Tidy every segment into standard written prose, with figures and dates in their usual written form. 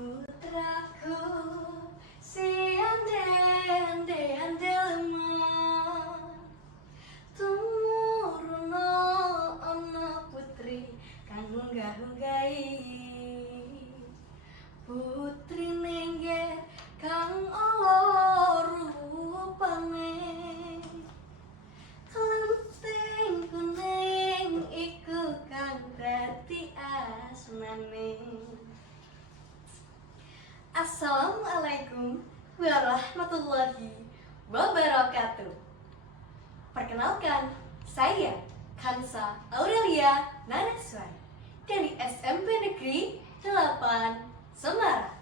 Putraku, si ande lemah, tumurno ana putri kang munggah-munggahi. Putri nengger kang ala rupane, klenting kuning iku kang dadi asmane. Assalamualaikum warahmatullahi wabarakatuh. Perkenalkan, saya Kansa Aurelia Nanaswari dari SMP Negeri 8 Semarang.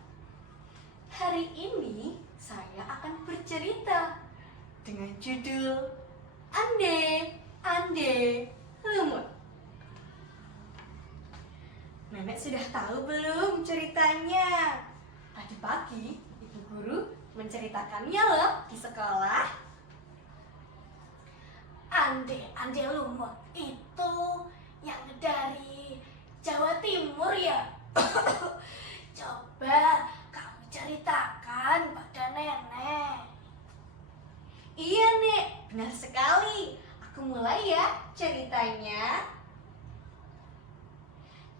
Hari ini saya akan bercerita dengan judul Ande Lumut. Nenek sudah tahu belum ceritanya? Tadi pagi ibu guru menceritakannya loh di sekolah. Ande lumut itu yang dari Jawa Timur ya? Coba kamu ceritakan pada nenek. Iya nek, benar sekali. Aku mulai ya ceritanya.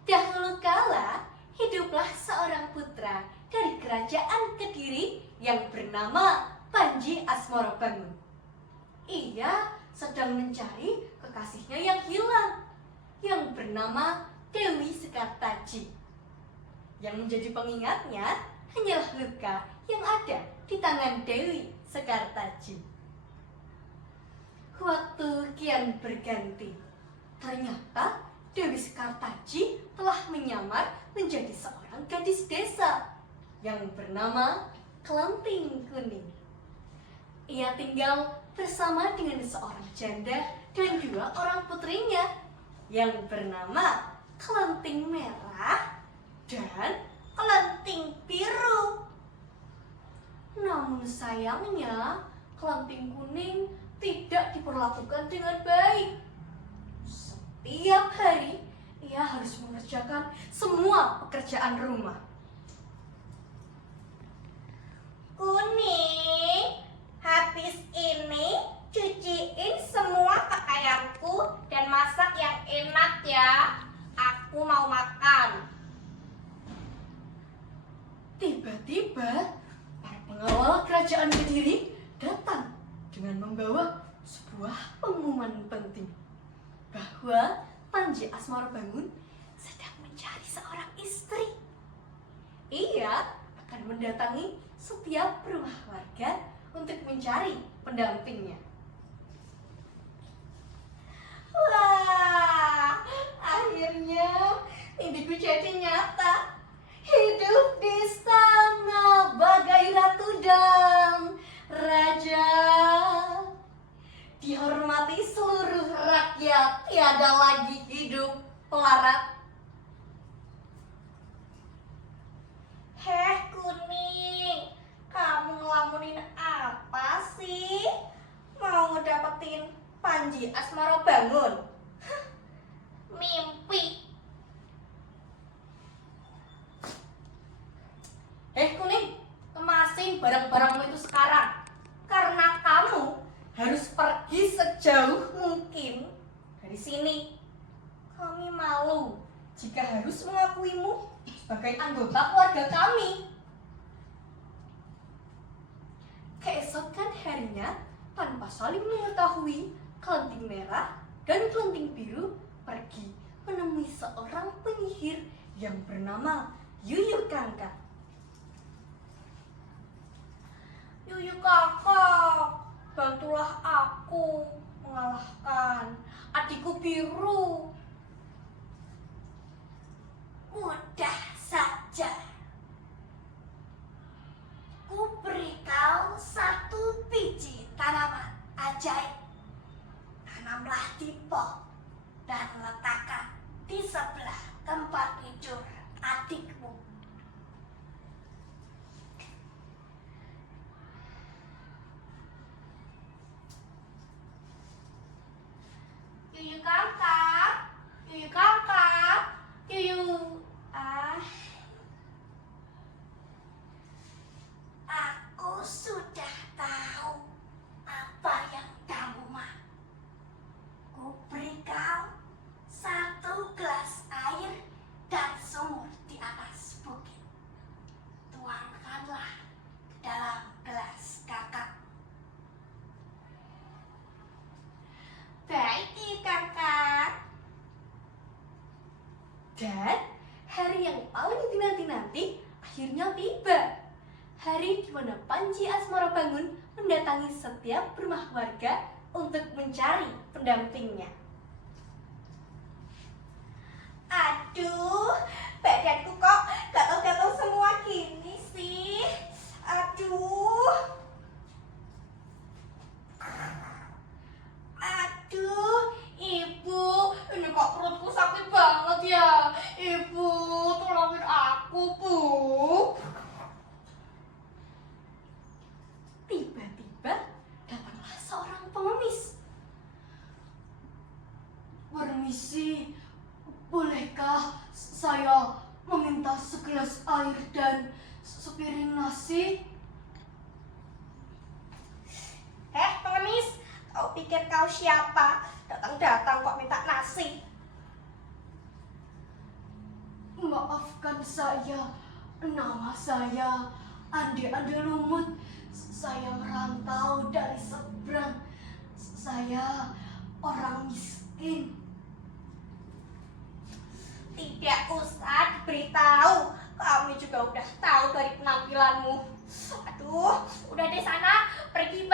Dahulu kala hiduplah seorang putra dari kerajaan Kediri yang bernama Panji Asmorobangun. Ia sedang mencari kekasihnya yang hilang, yang bernama Dewi Sekartaji. Yang menjadi pengingatnya hanyalah luka yang ada di tangan Dewi Sekartaji. Waktu kian berganti, ternyata Dewi Sekartaji telah menyamar menjadi seorang gadis desa yang bernama Klenting Kuning. Ia tinggal bersama dengan seorang janda dan dua orang putrinya yang bernama Klenting Merah dan Klenting Biru. Namun sayangnya Klenting Kuning tidak diperlakukan dengan baik. Setiap hari ia harus mengerjakan semua pekerjaan rumah. Kuning, habis ini cuciin semua pakaianku dan masak yang enak ya. Aku mau makan. Tiba-tiba para pengawal kerajaan Kediri datang dengan membawa sebuah pengumuman penting bahwa Panji Asmorobangun sedang mencari seorang istri. Ia akan mendatangi setiap rumah warga untuk mencari pendampingnya. Wah, akhirnya mimpiku jadi nyata. Hidup di istana bagai ratu dan raja, dihormati seluruh rakyat, tiada lagi hidup pelarat. Heh Kuning, kamu ngelamunin apa sih? Mau ngedapetin Panji Asmorobangun? Mimpi. Kuning, kemasin barang-barangmu itu sekarang. Karena kamu harus pergi sejauh mungkin dari sini. Kami malu jika harus mengakuimu sebagai anggota keluarga kami. Keesokan harinya, tanpa saling mengetahui, Klenting Merah dan Klenting Biru pergi menemui seorang penyihir yang bernama Yuyu Kangkang. Yuyu kakak, bantulah aku mengalahkan adikku Biru. Mudah saja. Ku beri kau satu biji tanaman ajaib. Tanamlah di pot dan letakkan di sebelah tempat tidur adikmu. Yuyu kakak, Yuyu kakak, Yuyu. Dan hari yang paling dinanti-nanti akhirnya tiba. Hari di mana Panji Asmarabangun mendatangi setiap rumah warga untuk mencari pendampingnya. Aduh, badanku kok gatal-gatal semua gini sih. Aduh. Aduh, Ibu, ini kok perutku sakit banget ya. Ibu, tolongin aku, Bu. Tiba-tiba datanglah seorang pengemis. Permisi, bolehkah saya meminta segelas air dan sepiring nasi? Pengemis, kau pikir kau siapa? Datang-datang kok minta nasi? Maafkan saya, nama saya Ande Lumut. Saya merantau dari seberang. Saya orang miskin. Tidak usah diberitahu, kami juga udah tahu dari penampilanmu. Aduh, udah di sana, pergi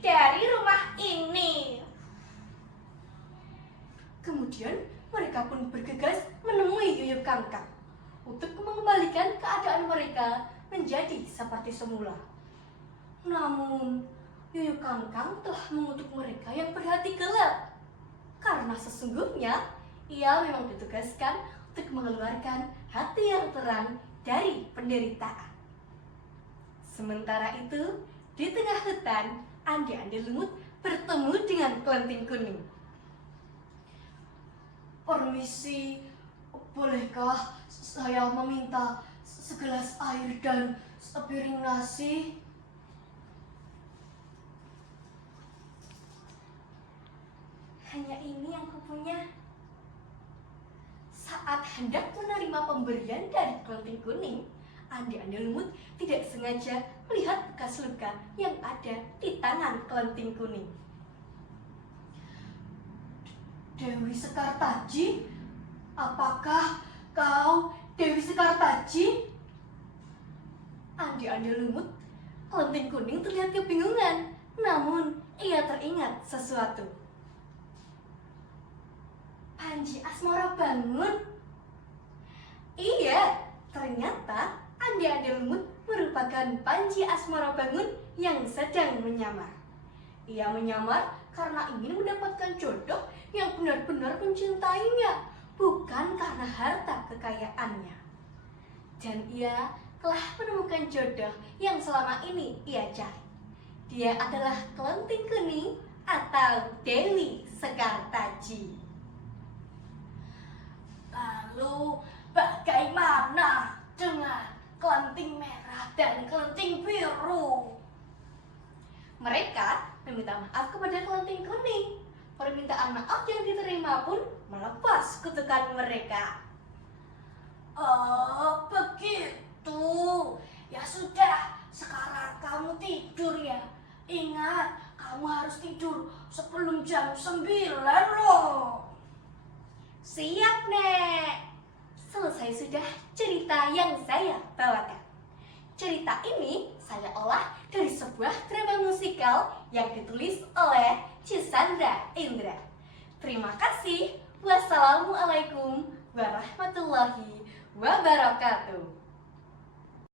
dari rumah ini. Kemudian mereka pun bergegas menemui Yoyo Kangkang untuk mengembalikan keadaan mereka menjadi seperti semula. Namun, Yoyo Kangkang telah mengutuk mereka yang berhati gelap. Karena sesungguhnya, ia memang ditugaskan untuk mengeluarkan hati yang terang dari penderitaan. Sementara itu, di tengah hutan, Ande Lumut bertemu dengan Kelenting Kuning. Permisi, bolehkah saya meminta segelas air dan sepiring nasi? Hanya ini yang kupunya. Saat hendak menerima pemberian dari Kelenting Kuning, Ande Lumut tidak sengaja melihat bekas luka yang ada di tangan Kelenting Kuning. Dewi Sekartaji, apakah kau Dewi Sekartaji? Ande Lumut, Kelenting Kuning terlihat kebingungan, namun ia teringat sesuatu. Panji Asmarabangun? Iya, ternyata Ande Lumut merupakan Panji Asmarabangun yang sedang menyamar. Ia menyamar karena ingin mendapatkan jodoh yang benar-benar mencintainya, bukan karena harta kekayaannya. Dan ia telah menemukan jodoh yang selama ini ia cari. Dia adalah Kelenting Kuning atau Dewi Sekartaji. Lalu bagaimana dengan Kelenting Merah dan Kelenting Biru? Mereka meminta maaf kepada Kelenting Kuning. Permintaan maaf yang diterima pun melepas kutukan mereka. Oh, begitu. Ya sudah, sekarang kamu tidur ya. Ingat, kamu harus tidur sebelum jam 9 loh. Siap, Nek. Selesai sudah cerita yang saya bawakan. Cerita ini saya olah dari sebuah drama musikal yang ditulis oleh Cisandra Indra. Terima kasih. Wassalamualaikum warahmatullahi wabarakatuh.